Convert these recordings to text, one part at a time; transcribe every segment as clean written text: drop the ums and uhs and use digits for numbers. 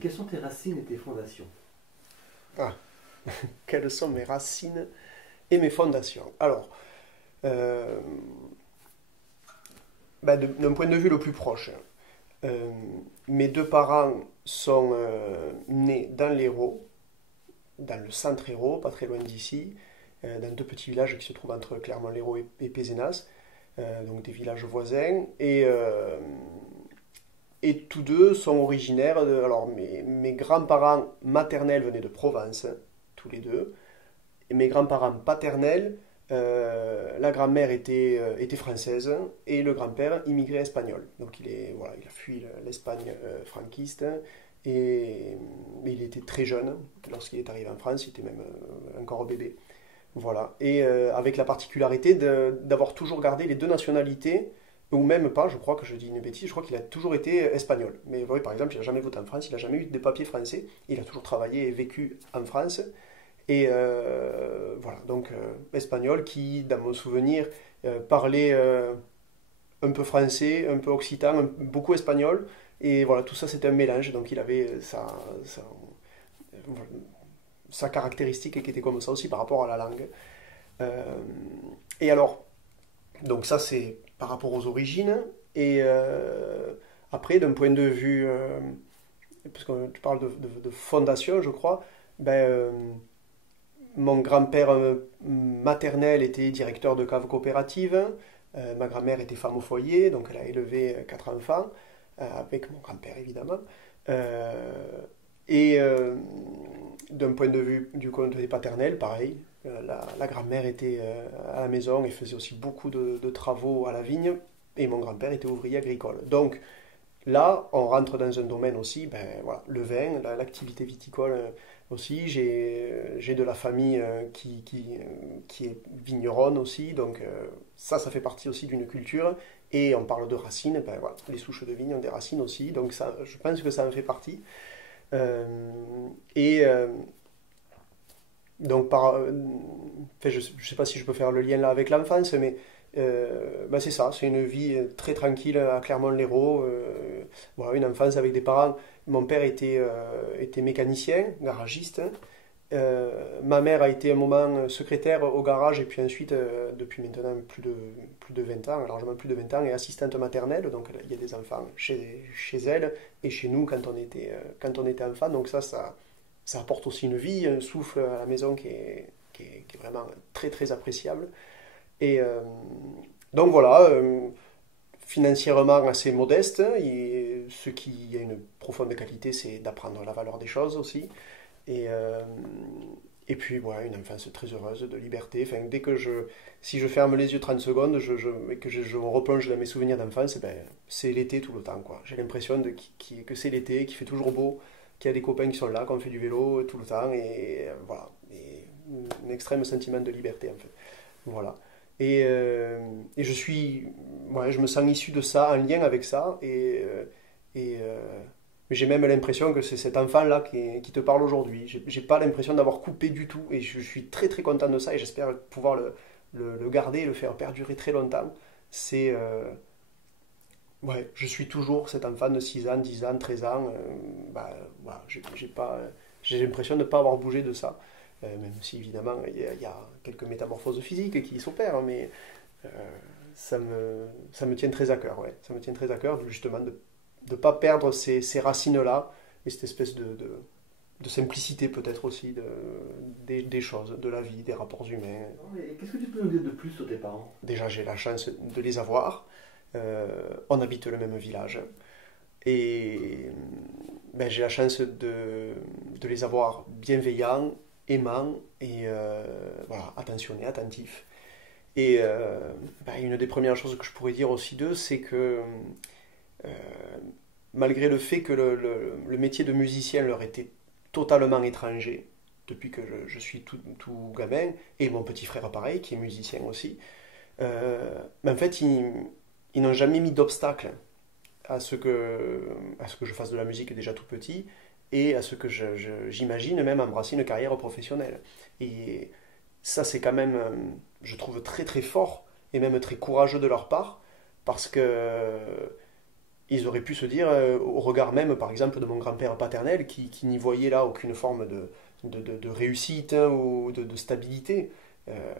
Quelles sont tes racines et tes fondations? Ah, quelles sont mes racines et mes fondations? Alors, euh, d'un point de vue le plus proche, euh, mes deux parents sont nés dans l'Hérault, dans le centre Hérault, pas très loin d'ici, dans deux petits villages qui se trouvent entre Clermont-Lérault et Pézenas, donc des villages voisins. Et tous deux sont originaires de... Alors, mes grands-parents maternels venaient de Provence, tous les deux. Et mes grands-parents paternels, la grand-mère était française et le grand-père immigré espagnol. Donc voilà, il a fui l'Espagne franquiste mais il était très jeune lorsqu'il est arrivé en France, il était même encore bébé. Voilà. Et avec la particularité d'avoir toujours gardé les deux nationalités, ou même pas, je crois que je dis une bêtise, je crois qu'il a toujours été espagnol. Mais oui, par exemple, il n'a jamais voté en France, il n'a jamais eu de papiers français, il a toujours travaillé et vécu en France. Et voilà, donc espagnol qui, dans mon souvenir, parlait un peu français, un peu occitan, beaucoup espagnol. Et voilà, tout ça c'était un mélange, donc il avait sa caractéristique qui était comme ça aussi par rapport à la langue. Euh, et alors, donc ça c'est par rapport aux origines. Et après, d'un point de vue, parce que tu parles de fondation, je crois, mon grand-père maternel était directeur de cave coopérative. Ma grand-mère était femme au foyer, donc elle a élevé quatre enfants, avec mon grand-père évidemment. Euh, et d'un point de vue du côté paternel, pareil, la grand-mère était à la maison et faisait aussi beaucoup de travaux à la vigne, et mon grand-père était ouvrier agricole. Donc là, on rentre dans un domaine aussi, voilà, le vin, l'activité viticole aussi. J'ai de la famille qui est vigneronne aussi, donc ça fait partie aussi d'une culture. Et on parle de racines, voilà, les souches de vigne ont des racines aussi, donc ça, je pense que ça en fait partie. Euh, et donc, enfin, je ne sais pas si je peux faire le lien là avec l'enfance, mais c'est ça, c'est une vie très tranquille à Clermont-Lérault. Voilà, une enfance avec des parents. Mon père était mécanicien, garagiste. Ma mère a été un moment secrétaire au garage et puis ensuite, depuis maintenant plus de 20 ans, largement plus de 20 ans, est assistante maternelle. Donc il y a des enfants chez elle et chez nous quand on était enfant. Donc ça apporte aussi une vie, un souffle à la maison qui est vraiment très très appréciable. Et donc voilà, financièrement assez modeste. Et ce qui a une profonde qualité, c'est d'apprendre la valeur des choses aussi. Et, euh, et puis, voilà, une enfance très heureuse, de liberté. Enfin, si je ferme les yeux 30 secondes et que je me replonge dans mes souvenirs d'enfance, c'est l'été tout le temps, quoi. J'ai l'impression que c'est l'été, qu'il fait toujours beau, qu'il y a des copains qui sont là, qu'on fait du vélo tout le temps. Et voilà. Et un extrême sentiment de liberté, en fait. Voilà. Et je me sens issu de ça, en lien avec ça. Et, mais j'ai même l'impression que c'est cet enfant-là qui te parle aujourd'hui. J'ai pas l'impression d'avoir coupé du tout. Et je suis très très content de ça et j'espère pouvoir le garder et le faire perdurer très longtemps. C'est. Ouais, je suis toujours cet enfant de 6 ans, 10 ans, 13 ans. Voilà, j'ai l'impression de ne pas avoir bougé de ça. Même si évidemment il y a quelques métamorphoses physiques qui s'opèrent, hein, mais euh, ça me tient très à cœur. Ouais. Ça me tient très à cœur justement de ne pas perdre ces racines-là et cette espèce de simplicité peut-être aussi des choses, de la vie, des rapports humains. Et qu'est-ce que tu peux nous dire de plus sur tes parents? Déjà, j'ai la chance de les avoir. On habite le même village. Et j'ai la chance de les avoir bienveillants, aimants et voilà, attentionnés, attentifs. Et une des premières choses que je pourrais dire aussi d'eux, c'est que euh, malgré le fait que le métier de musicien leur était totalement étranger, depuis que je suis tout gamin, et mon petit frère pareil, qui est musicien aussi, en fait, ils n'ont jamais mis d'obstacle à ce que je fasse de la musique déjà tout petit et à ce que j'imagine même embrasser une carrière professionnelle. Et ça, c'est quand même, je trouve, très très fort et même très courageux de leur part parce que ils auraient pu se dire, au regard même, par exemple, de mon grand-père paternel, qui n'y voyait là aucune forme de réussite, hein, ou de stabilité. Euh,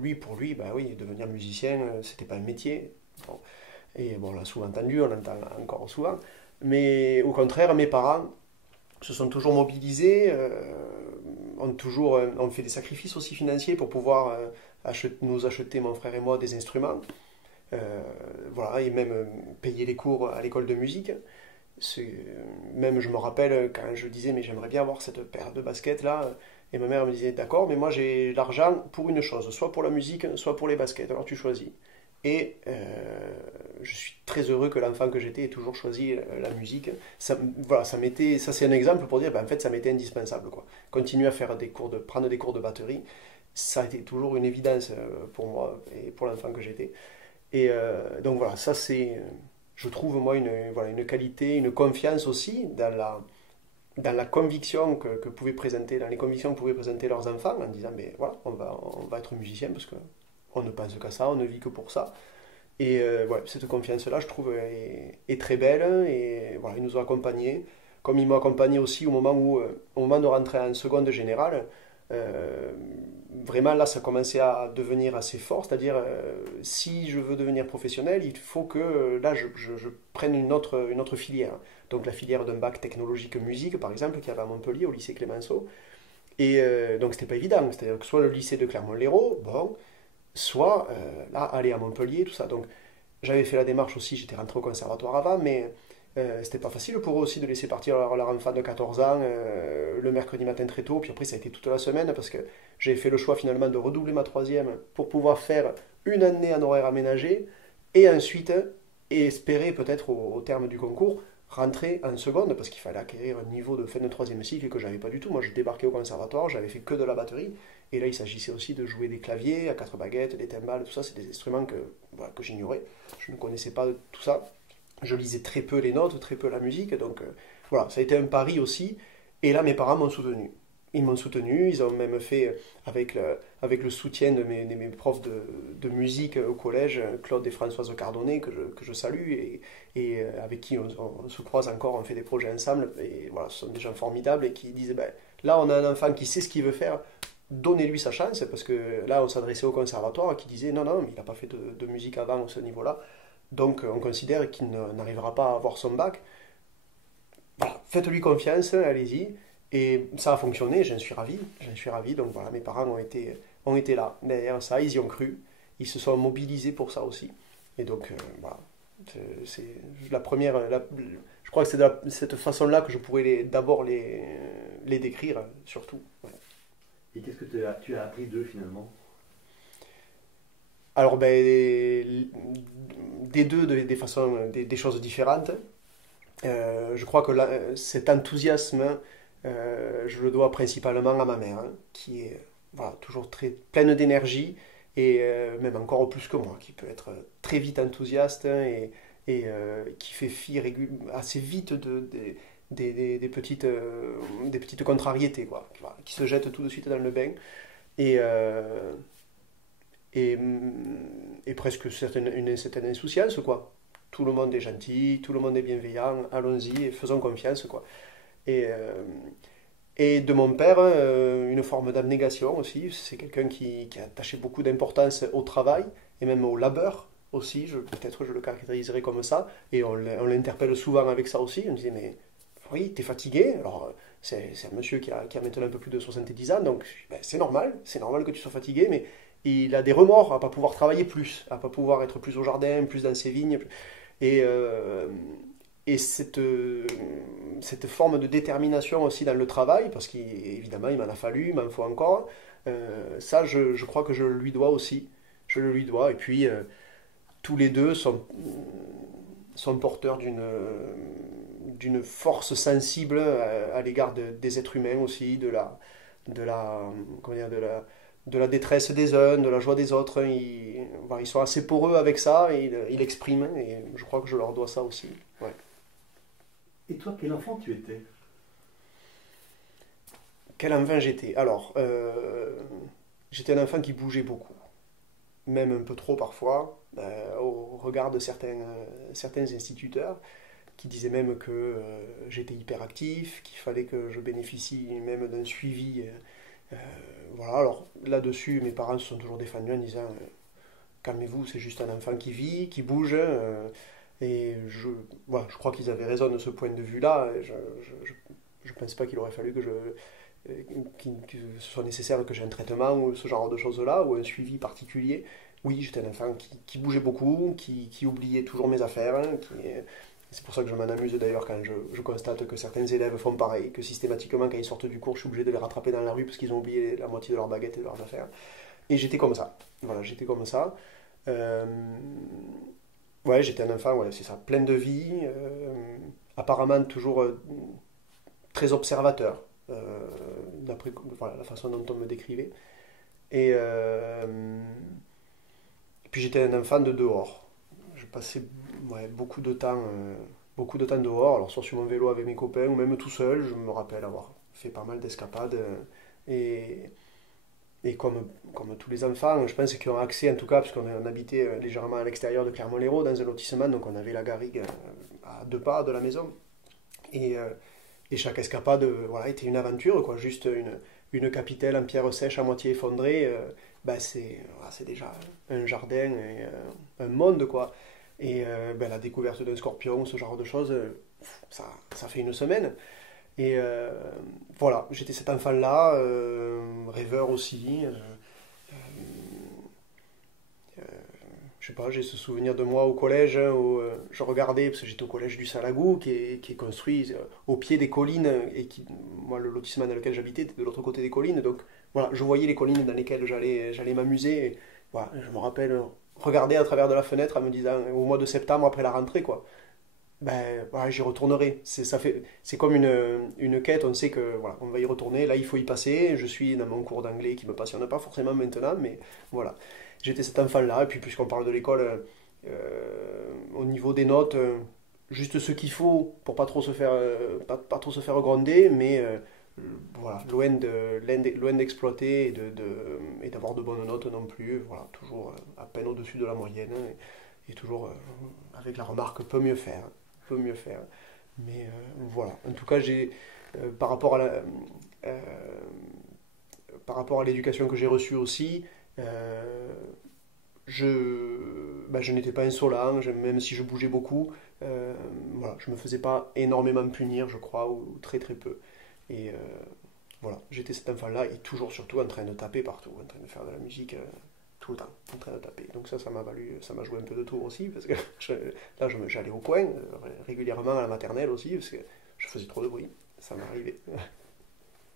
Lui, pour lui, bah oui, devenir musicien, c'était pas un métier. Bon. Et bon, on l'a souvent entendu, on l'entend encore souvent. Mais au contraire, mes parents se sont toujours mobilisés, ont fait des sacrifices aussi financiers pour pouvoir nous acheter, mon frère et moi, des instruments. Euh, voilà, et même payer les cours à l'école de musique. Même je me rappelle quand je disais mais j'aimerais bien avoir cette paire de baskets là, et ma mère me disait d'accord, mais moi j'ai l'argent pour une chose, soit pour la musique, soit pour les baskets, alors tu choisis. Et je suis très heureux que l'enfant que j'étais ait toujours choisi la musique. Ça, voilà, ça c'est un exemple pour dire, ben, en fait, ça m'était indispensable, quoi. Continuer à faire prendre des cours de batterie, ça a été toujours une évidence pour moi et pour l'enfant que j'étais. Et donc voilà, ça c'est, je trouve moi voilà, une qualité, une confiance aussi dans la conviction dans les convictions que pouvaient présenter leurs enfants en disant, mais voilà, on va être musicien parce que on ne pense qu'à ça, on ne vit que pour ça. Et ouais, cette confiance-là, je trouve, est très belle. Et voilà, ils nous ont accompagnés. Comme ils m'ont accompagné aussi au moment de rentrer en seconde générale, euh, vraiment là, ça commençait à devenir assez fort. C'est-à-dire, si je veux devenir professionnel, il faut que là, je prenne une autre filière. Donc la filière d'un bac technologique musique, par exemple, qu'il y avait à Montpellier, au lycée Clémenceau. Et donc, c'était pas évident. C'est-à-dire que soit le lycée de Clermont-Lérault, bon, soit là, aller à Montpellier, tout ça. Donc, j'avais fait la démarche aussi, j'étais rentré au conservatoire avant, mais c'était pas facile pour eux aussi de laisser partir leur enfant de 14 ans le mercredi matin très tôt, puis après ça a été toute la semaine parce que j'ai fait le choix finalement de redoubler ma troisième pour pouvoir faire une année en horaire aménagé et ensuite espérer peut-être au terme du concours rentrer en seconde parce qu'il fallait acquérir un niveau de fin de troisième cycle que j'avais pas du tout. Moi je débarquais au conservatoire, j'avais fait que de la batterie et là il s'agissait aussi de jouer des claviers à quatre baguettes, des timbales, tout ça, c'est des instruments voilà, que j'ignorais. Je ne connaissais pas tout ça. Je lisais très peu les notes, très peu la musique. Donc voilà, ça a été un pari aussi. Et là, mes parents m'ont soutenu. Ils m'ont soutenu, ils ont même fait, avec le soutien de mes profs de musique au collège, Claude et Françoise Cardonnet, que je salue, et avec qui on se croise encore, on fait des projets ensemble. Et voilà, ce sont des gens formidables et qui disaient, ben, là, on a un enfant qui sait ce qu'il veut faire, donnez-lui sa chance, parce que là, on s'adressait au conservatoire qui disait, non, non, mais il n'a pas fait de musique avant à ce niveau-là. Donc on considère qu'il n'arrivera pas à avoir son bac. Voilà, faites-lui confiance, allez-y. Et ça a fonctionné, j'en suis ravi. Donc voilà, mes parents ont été là derrière ça, ils y ont cru, ils se sont mobilisés pour ça aussi. Et donc voilà, c'est la première, je crois que c'est cette façon-là que je pourrais d'abord les décrire, surtout. Ouais. Et qu'est-ce que tu as appris d'eux finalement? Alors, ben, des deux, des façons, des choses différentes. Je crois que cet enthousiasme, je le dois principalement à ma mère, hein, qui est voilà, toujours très pleine d'énergie et même encore plus que moi, qui peut être très vite enthousiaste, hein, et qui fait fi assez vite des petites contrariétés, quoi, voilà, qui se jette tout de suite dans le bain. Et, et, et presque une certaine insouciance, quoi. Tout le monde est gentil, tout le monde est bienveillant, allons-y et faisons confiance, quoi. Et, et de mon père, une forme d'abnégation aussi. C'est quelqu'un qui a attaché beaucoup d'importance au travail et même au labeur aussi. Peut-être je le caractériserais comme ça. Et on l'interpelle souvent avec ça aussi. On disait, mais oui, t'es fatigué. Alors, c'est un monsieur qui a maintenant un peu plus de 70 ans, donc ben, c'est normal que tu sois fatigué, mais il a des remords à pas pouvoir travailler plus, à pas pouvoir être plus au jardin, plus dans ses vignes. Et, et cette forme de détermination aussi dans le travail, parce qu'évidemment il m'en a fallu, il m'en faut encore, ça je crois que je le lui dois aussi. Je le lui dois. Et puis tous les deux sont porteurs d'une force sensible à l'égard des êtres humains aussi, de la, comment dire, de la détresse des uns, de la joie des autres. Voilà, ils sont assez poreux avec ça et ils l'expriment. Et je crois que je leur dois ça aussi. Ouais. Et toi, quel enfant tu étais? Quel enfant j'étais? Alors, j'étais un enfant qui bougeait beaucoup, même un peu trop parfois. au regard de certains instituteurs qui disaient même que j'étais hyperactif, qu'il fallait que je bénéficie même d'un suivi. Euh, voilà, alors là-dessus, mes parents se sont toujours défendus en disant calmez-vous, c'est juste un enfant qui vit, qui bouge. Et voilà, je crois qu'ils avaient raison de ce point de vue-là. Je pense pas qu'il aurait fallu que ce soit nécessaire que j'ai un traitement ou ce genre de choses-là, ou un suivi particulier. Oui, j'étais un enfant qui bougeait beaucoup, qui oubliait toujours mes affaires. C'est pour ça que je m'en amuse d'ailleurs quand je constate que certains élèves font pareil, que systématiquement quand ils sortent du cours, je suis obligé de les rattraper dans la rue parce qu'ils ont oublié la moitié de leur baguette et de leurs affaires. Et j'étais comme ça. Voilà, j'étais comme ça. Euh, ouais, j'étais un enfant, ouais, c'est ça, plein de vie, apparemment toujours très observateur, d'après voilà, la façon dont on me décrivait. Et puis j'étais un enfant de dehors. Je passais ouais, beaucoup de temps dehors, alors soit sur mon vélo avec mes copains ou même tout seul. Je me rappelle avoir fait pas mal d'escapades. Et, et comme tous les enfants, je pense qu'ils ont accès, en tout cas, parce qu'on habitait légèrement à l'extérieur de Clermont-Lérault, dans un lotissement, donc on avait la garrigue à 2 pas de la maison. Et, euh, et chaque escapade voilà, était une aventure, quoi. Juste une capitelle en pierre sèche à moitié effondrée, ben voilà, c'est déjà un jardin et un monde, quoi. Et ben, la découverte d'un scorpion, ce genre de choses, ça fait une semaine. Et voilà, j'étais cet enfant-là, rêveur aussi. Euh, je sais pas, j'ai ce souvenir de moi au collège hein, où je regardais, parce que j'étais au collège du Salagou, qui est construit au pied des collines, et moi le lotissement dans lequel j'habitais était de l'autre côté des collines, donc voilà, je voyais les collines dans lesquelles j'allais m'amuser, et voilà, je me rappelle regarder à travers de la fenêtre en me disant, au mois de septembre après la rentrée, quoi, ben voilà, j'y retournerai. C'est comme une quête, on sait que voilà, on va y retourner, là il faut y passer, je suis dans mon cours d'anglais qui me passionne pas forcément maintenant, mais voilà. J'étais cet enfant-là, et puis puisqu'on parle de l'école, au niveau des notes, juste ce qu'il faut pour pas trop se faire, pas trop se faire gronder, mais voilà, loin d'exploiter et d'avoir de bonnes notes non plus, voilà, toujours à peine au-dessus de la moyenne, et toujours avec la remarque peut mieux faire, peut mieux faire. Mais voilà, en tout cas, par rapport à euh, par rapport à l'éducation que j'ai reçue aussi, euh, je n'étais pas insolent, même si je bougeais beaucoup, voilà, je me faisais pas énormément punir, je crois, ou très très peu. Et voilà, j'étais cet enfant-là et toujours surtout en train de taper partout, en train de faire de la musique tout le temps, en train de taper. Donc ça m'a valu, ça m'a joué un peu de tour aussi, parce que j'allais au coin régulièrement à la maternelle aussi, parce que je faisais trop de bruit, ça m'arrivait.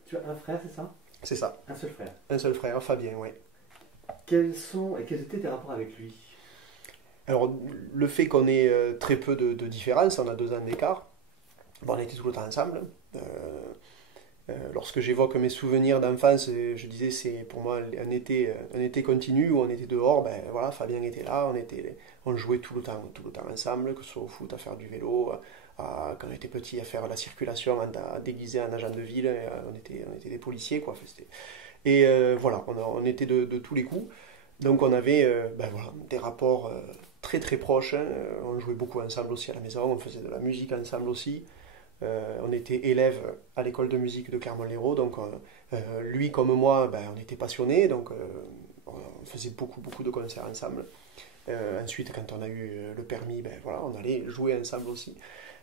Tu as un frère, c'est ça? C'est ça, Un seul frère. un seul frère, Fabien, ouais. Quels étaient tes rapports avec lui? Alors, le fait qu'on ait très peu de différence, on a 2 ans d'écart, bon, on était tout le temps ensemble. Euh, Lorsque j'évoque mes souvenirs d'enfance, je disais c'est pour moi un été continu où on était dehors. Ben voilà, Fabien était là, on jouait tout le temps ensemble, que ce soit au foot, à faire du vélo, quand on était petit à faire la circulation, à déguiser en agent de ville, on était des policiers quoi. Et voilà, on était de tous les coups. Donc on avait ben voilà, des rapports très très proches. Hein. On jouait beaucoup ensemble aussi à la maison, on faisait de la musique ensemble aussi. On était élèves à l'école de musique de Clermont-Lérault, donc lui comme moi, ben, on était passionnés, donc on faisait beaucoup de concerts ensemble. Ensuite, quand on a eu le permis, ben, voilà, on allait jouer ensemble aussi.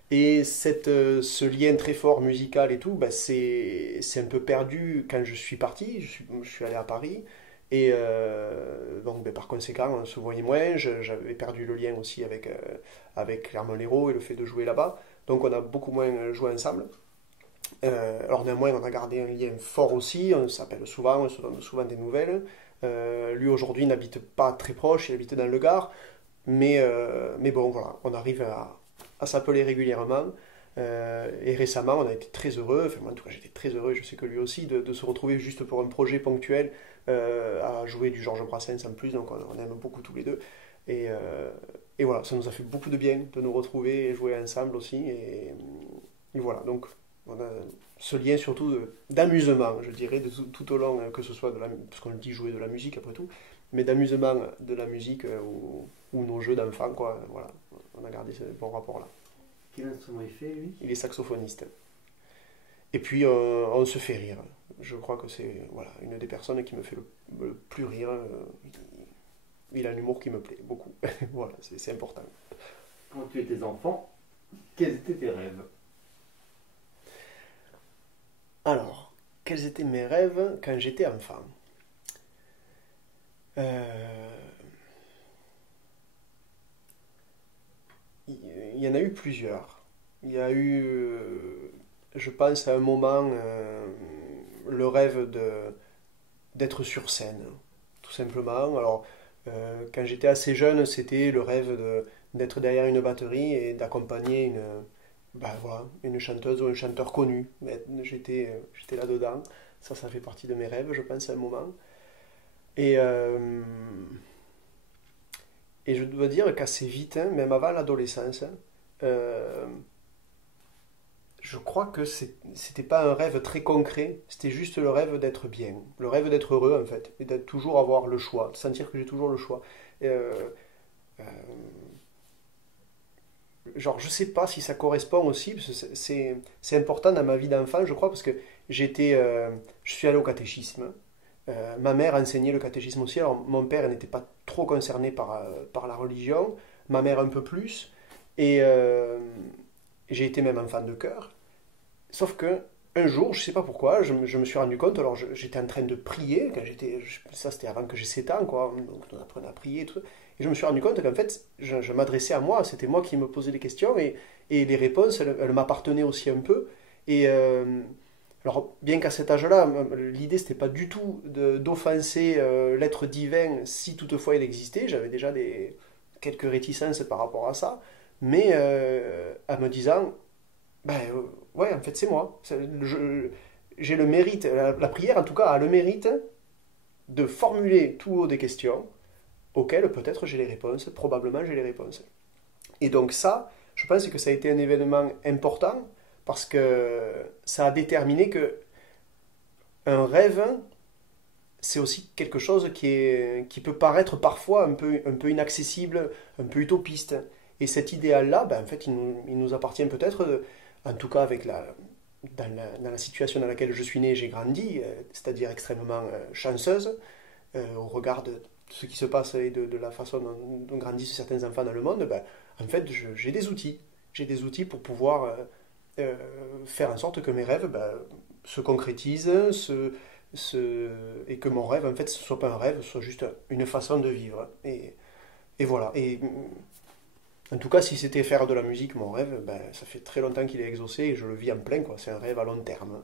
Et ce lien très fort musical et tout, ben, c'est un peu perdu quand je suis parti, je suis allé à Paris. Et donc, ben, par conséquent, on se voyait moins. J'avais perdu le lien aussi avec Clermont-Lérault et le fait de jouer là-bas. Donc, on a beaucoup moins joué ensemble. Alors, néanmoins, on a gardé un lien fort aussi. On s'appelle souvent, on se donne souvent des nouvelles. Lui, aujourd'hui, n'habite pas très proche, il habite dans le Gard. Mais bon, voilà, on arrive à s'appeler régulièrement. Et récemment, on a été très heureux, enfin moi en tout cas j'étais très heureux, je sais que lui aussi, de se retrouver juste pour un projet ponctuel à jouer du Georges Brassens en plus, donc on aime beaucoup tous les deux. Et, et voilà, ça nous a fait beaucoup de bien de nous retrouver et jouer ensemble aussi. Et voilà, donc on a ce lien surtout d'amusement, je dirais, tout au long, que ce soit parce qu'on le dit jouer de la musique après tout, mais d'amusement de la musique ou nos jeux d'enfants, quoi. Voilà, on a gardé ce bon rapport-là. Quel instrument il fait, lui? Il est saxophoniste. Et puis, on se fait rire. Je crois que c'est voilà, une des personnes qui me fait le plus rire. Il a un humour qui me plaît beaucoup. Voilà, c'est important. Quand tu étais enfant, quels étaient tes rêves? Alors, quels étaient mes rêves quand j'étais enfant? Euh, il y en a eu plusieurs. Il y a eu, je pense, à un moment, le rêve d'être sur scène, tout simplement. Alors, quand j'étais assez jeune, c'était le rêve d'être derrière une batterie et d'accompagner bah, voilà, une chanteuse ou un chanteur connu. Mais j'étais là-dedans. Ça fait partie de mes rêves, je pense, à un moment. Et, euh, et je dois dire qu'assez vite, hein, même avant l'adolescence, euh, je crois que c'était pas un rêve très concret, c'était juste le rêve d'être bien, le rêve d'être heureux en fait, et d'être toujours avoir le choix, de sentir que j'ai toujours le choix. Et, euh, genre, je sais pas si ça correspond aussi, parce que c'est important dans ma vie d'enfant, je crois, parce que je suis allé au catéchisme. Ma mère enseignait le catéchisme aussi, alors mon père n'était pas trop concerné par la religion, ma mère un peu plus, et j'ai été même enfant de chœur. Sauf que un jour, je sais pas pourquoi, je me suis rendu compte, alors j'étais en train de prier, ça c'était avant que j'ai 7 ans, quoi, donc on apprenait à prier et tout, et je me suis rendu compte qu'en fait, je m'adressais à moi, c'était moi qui me posais des questions, et les réponses, elles m'appartenaient aussi un peu, et alors bien qu'à cet âge-là, l'idée c'était pas du tout d'offenser l'être divin si toutefois il existait, j'avais déjà quelques réticences par rapport à ça, mais en me disant, ben ouais, en fait, c'est moi. J'ai le mérite, la prière en tout cas a le mérite de formuler tout haut des questions auxquelles peut-être j'ai les réponses, probablement j'ai les réponses. Et donc ça, je pense que ça a été un événement important parce que ça a déterminé que un rêve, c'est aussi quelque chose qui peut paraître parfois un peu inaccessible, un peu utopiste. Et cet idéal-là, ben, en fait, il nous appartient peut-être, en tout cas avec dans la situation dans laquelle je suis né, j'ai grandi, c'est-à-dire extrêmement chanceuse, au regard de ce qui se passe et de la façon dont grandissent certains enfants dans le monde, ben, en fait, j'ai des outils. J'ai des outils pour pouvoir euh, faire en sorte que mes rêves ben, se concrétisent, et que mon rêve, en fait, ce ne soit pas un rêve, ce soit juste une façon de vivre. Et voilà. Et en tout cas, si c'était faire de la musique, mon rêve, ben, ça fait très longtemps qu'il est exaucé et je le vis en plein, quoi. C'est un rêve à long terme.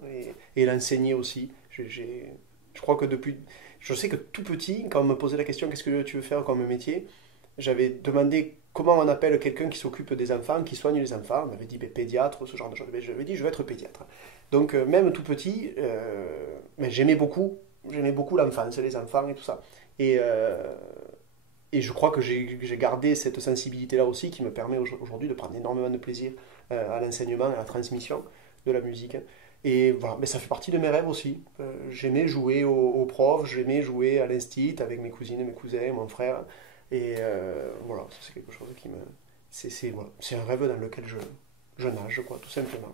Et l'enseigner aussi. Je crois que depuis. Je sais que tout petit, quand on me posait la question qu'est-ce que tu veux faire comme métier, j'avais demandé comment on appelle quelqu'un qui s'occupe des enfants, qui soigne les enfants. On m'avait dit ben, pédiatre, ce genre de choses. Ben, j'avais dit je vais être pédiatre. Donc, même tout petit, mais j'aimais beaucoup l'enfance, les enfants et tout ça. Et, et je crois que j'ai gardé cette sensibilité-là aussi qui me permet aujourd'hui de prendre énormément de plaisir à l'enseignement, à la transmission de la musique. Et voilà, mais ça fait partie de mes rêves aussi. J'aimais jouer aux profs, j'aimais jouer à l'instit avec mes cousines, mes cousins, mon frère. Et voilà, ça c'est quelque chose qui me... voilà, c'est un rêve dans lequel je nage, quoi, tout simplement.